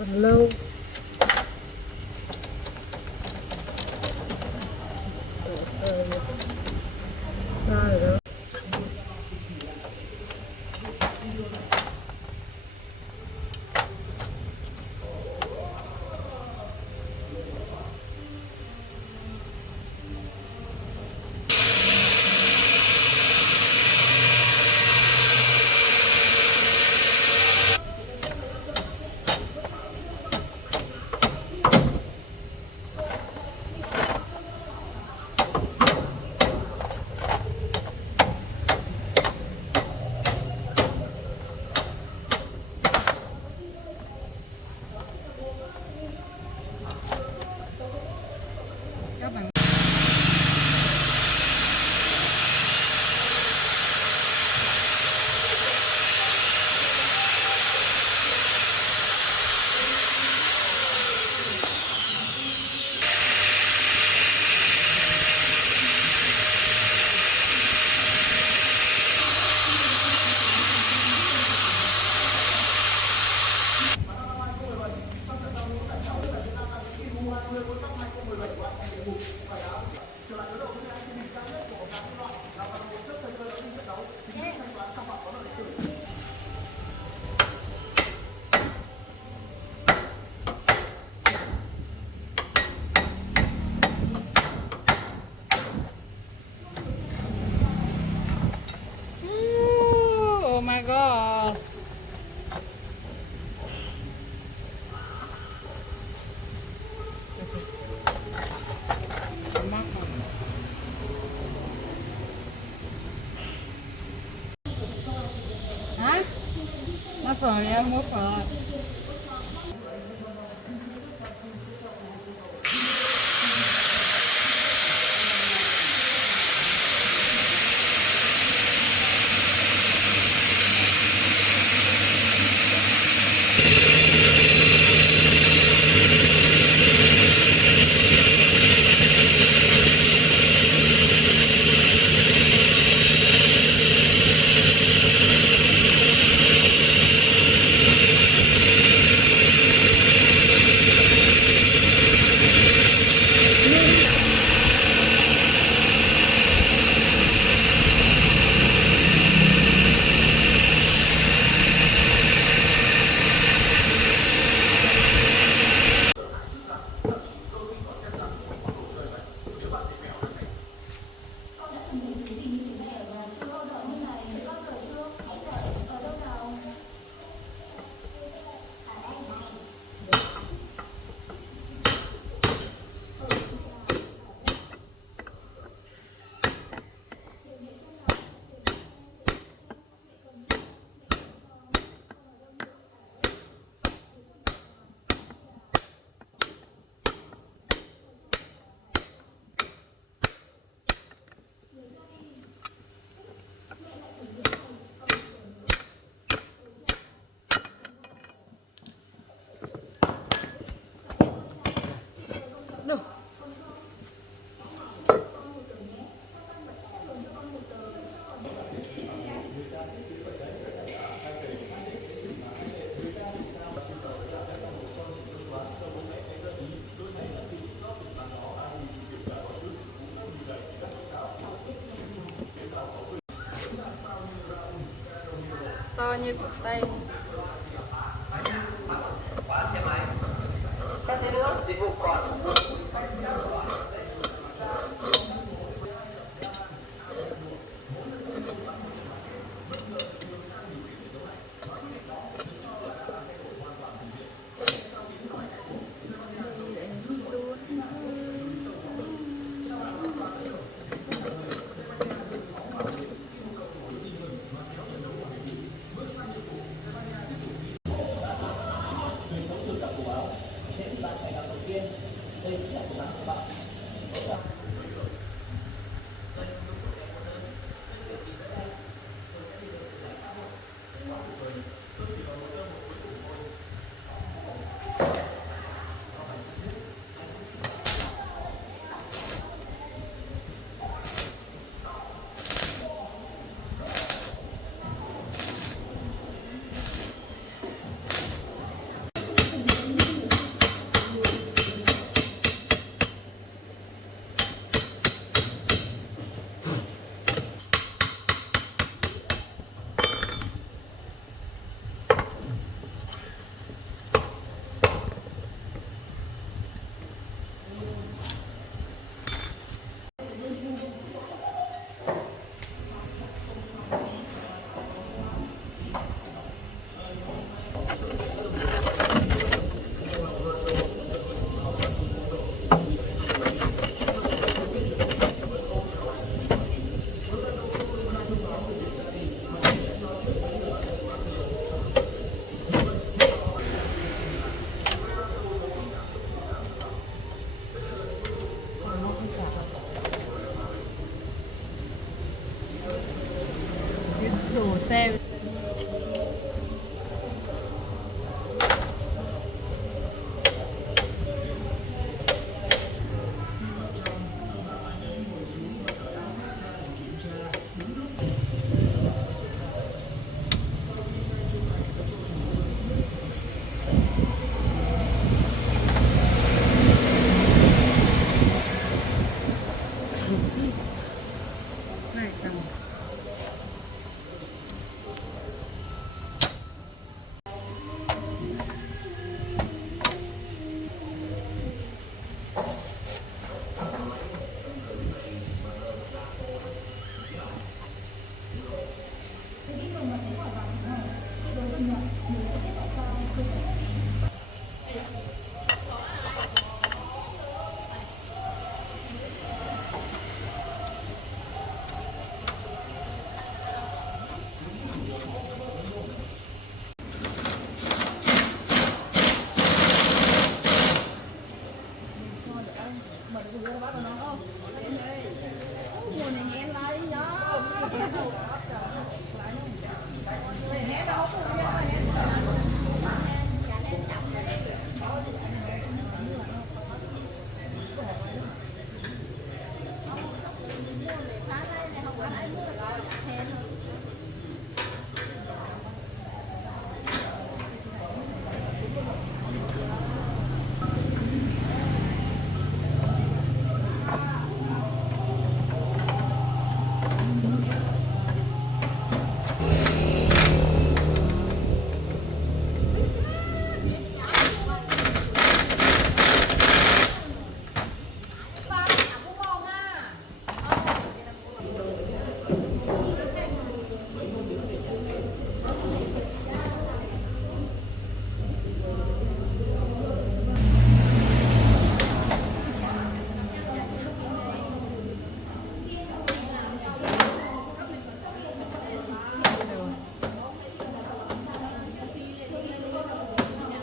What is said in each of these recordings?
còn lâu. Ra rồi đó. Các bạn oh my god. Hả? Nó phờ em mua phờ. To như cục tay. Đồ xe. Này xong.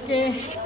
Ok.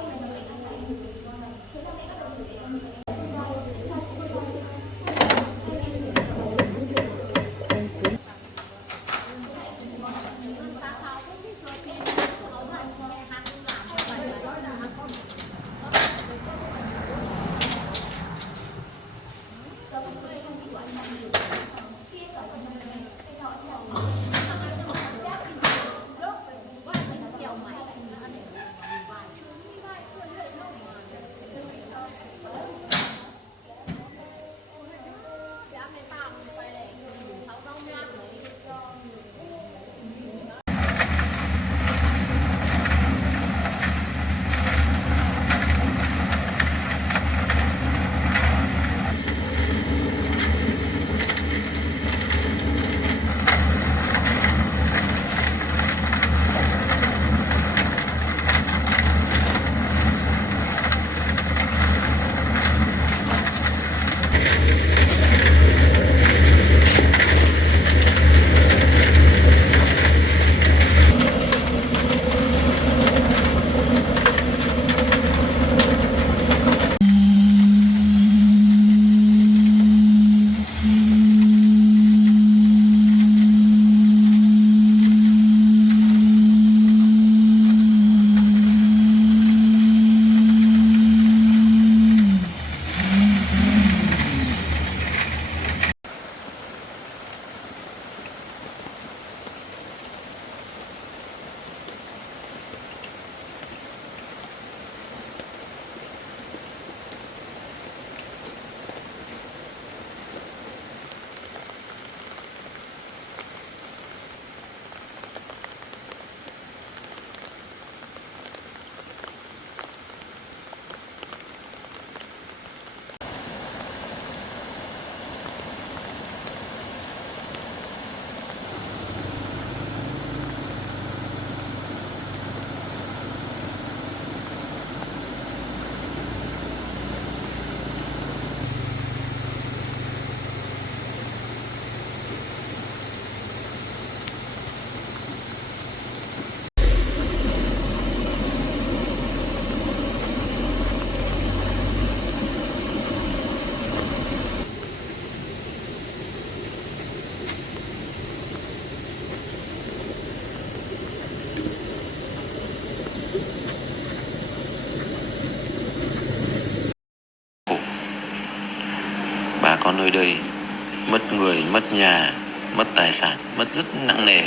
mất tài sản, mất rất nặng nề.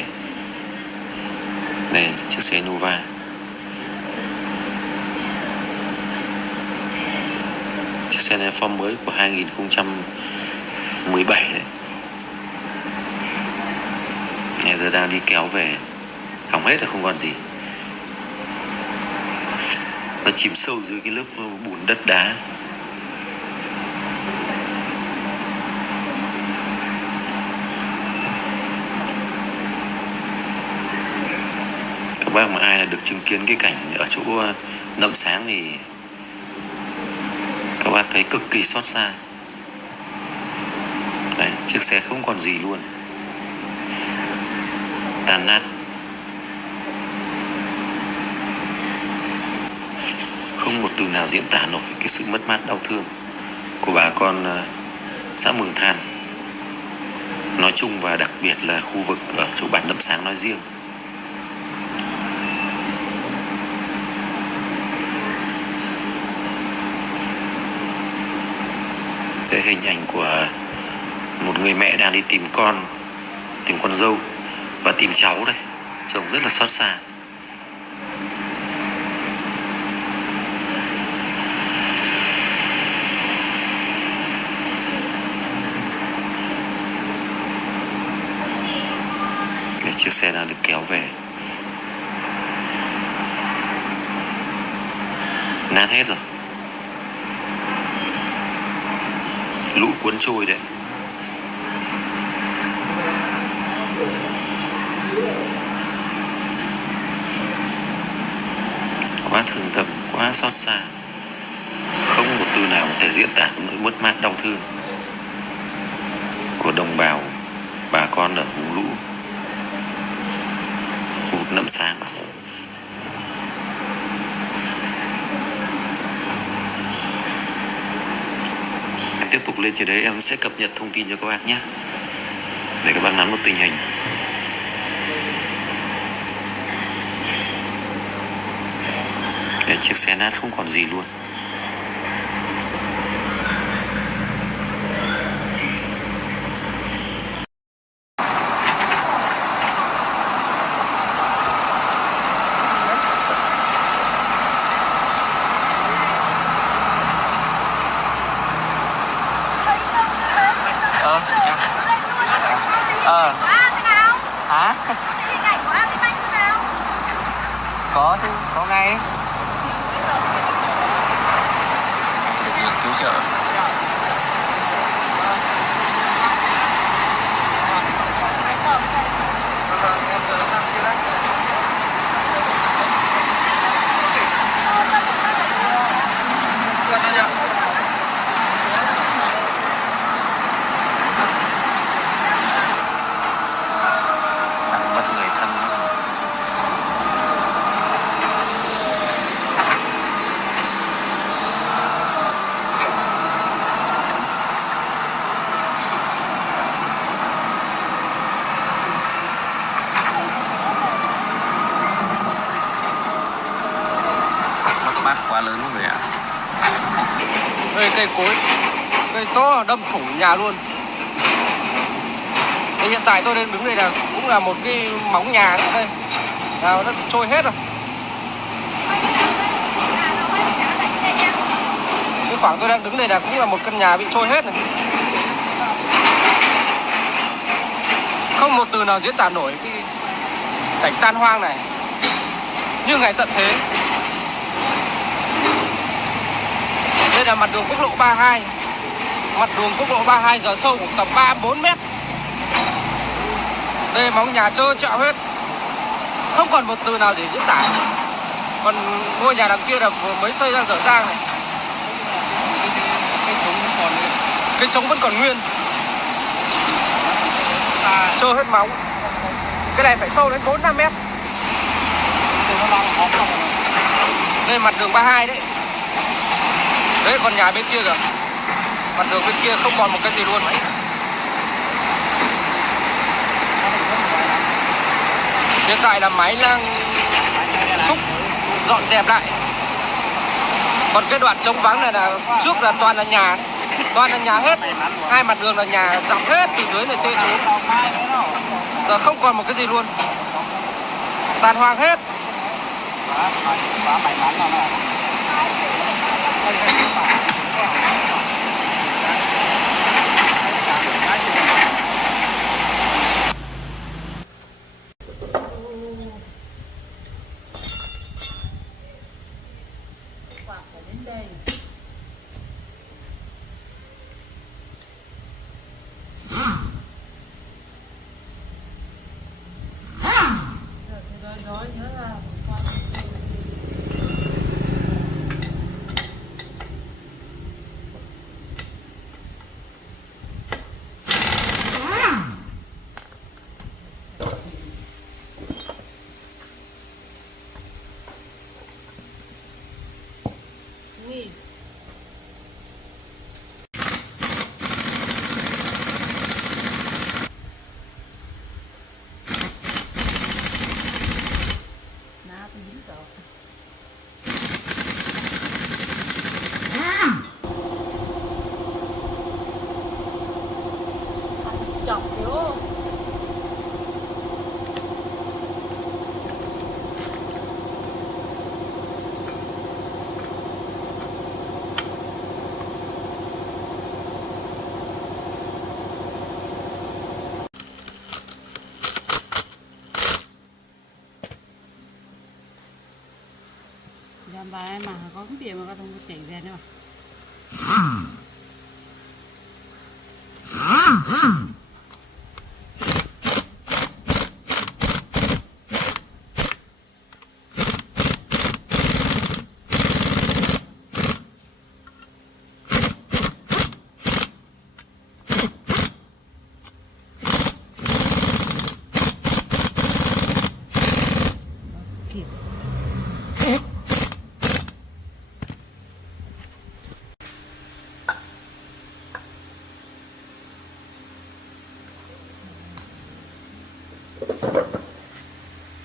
Đây, chiếc xe Nova. Chiếc xe này form mới của 2017 đấy. Này giờ đang đi kéo về, hỏng hết rồi, không còn gì. Nó chìm sâu dưới cái lớp bùn đất đá. Các bác mà ai là được chứng kiến cái cảnh ở chỗ Nậm Sáng thì các bác thấy cực kỳ xót xa. Đấy, chiếc xe không còn gì luôn, tan nát, không một từ nào diễn tả nổi cái sự mất mát đau thương của bà con xã Mường Than nói chung, và đặc biệt là khu vực ở chỗ bản Nậm Sáng nói riêng. Cái hình ảnh của một người mẹ đang đi tìm con dâu và tìm cháu đây, trông rất là xót xa. Để chiếc xe đang được kéo về, nát hết rồi, lũ cuốn trôi đấy. Quá thương tâm, quá xót xa, không một từ nào có thể diễn tả nỗi mất mát đau thương của đồng bào bà con ở vùng lũ, khu vực Nậm Sáng. Em tiếp tục lên trên đấy, em sẽ cập nhật thông tin cho các bác nhé, để các bác nắm được tình hình. Để chiếc xe nát không còn gì luôn. Hả? Hình ảnh của Agribank thế nào? Có chứ, có ngay. Cứu trợ. Mát quá lớn rồi ạ. Đây cây cối, cây to đâm thủng nhà luôn. Thì hiện tại tôi đang đứng đây là cũng là một cái móng nhà nữa đây, nào nó trôi hết rồi. Cái khoảng tôi đang đứng đây là cũng là một căn nhà bị trôi hết này. Không một từ nào diễn tả nổi cái cảnh tan hoang này, như ngày tận thế. Đây là mặt đường quốc lộ 32. Mặt đường quốc lộ 32 giờ sâu khoảng tầm 3-4 mét. Đây móng nhà trơ trọi hết, không còn một từ nào để diễn tả. Còn ngôi nhà đằng kia là vừa mới xây ra dở dang này. Cây trống vẫn còn nguyên, trơ hết móng. Cái này phải sâu đến 4-5 mét. Đây mặt đường 32 đấy. Đấy còn nhà bên kia kìa. Mặt đường bên kia không còn một cái gì luôn. Hiện tại là máy đang xúc dọn dẹp lại. Còn cái đoạn trống vắng này là trước là toàn là nhà. Toàn là nhà hết. Hai mặt đường là nhà dọc hết từ dưới này trên xuống. Giờ không còn một cái gì luôn. Tàn hoang hết. Quạt phải đến đây. Rồi thì đói nhớ là quạt. Nghỉ. Ná tôi dính sợ. Chọc vô. Làm bài mà có cái tiền mà có không có chảy ra nữa.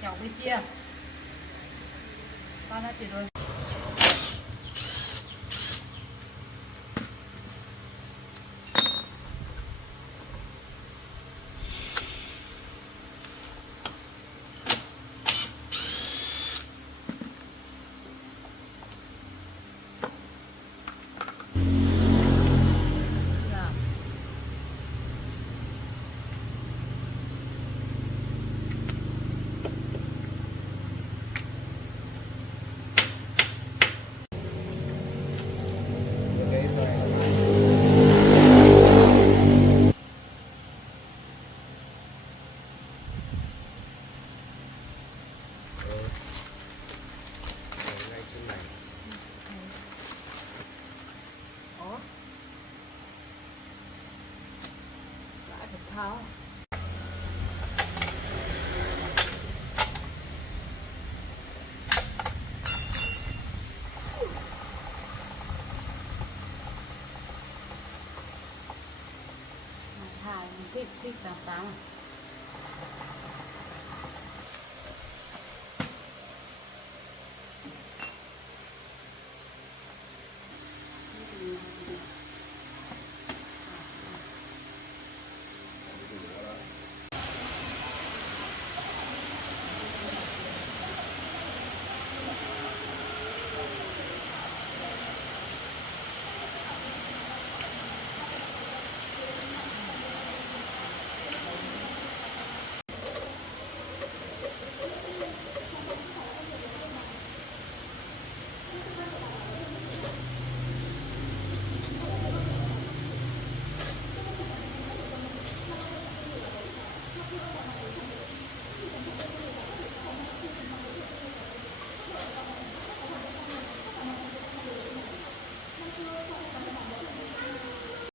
Chọc bên kia. Con đã tuyệt rồi. Tháo. Thải mình thích tám tám à.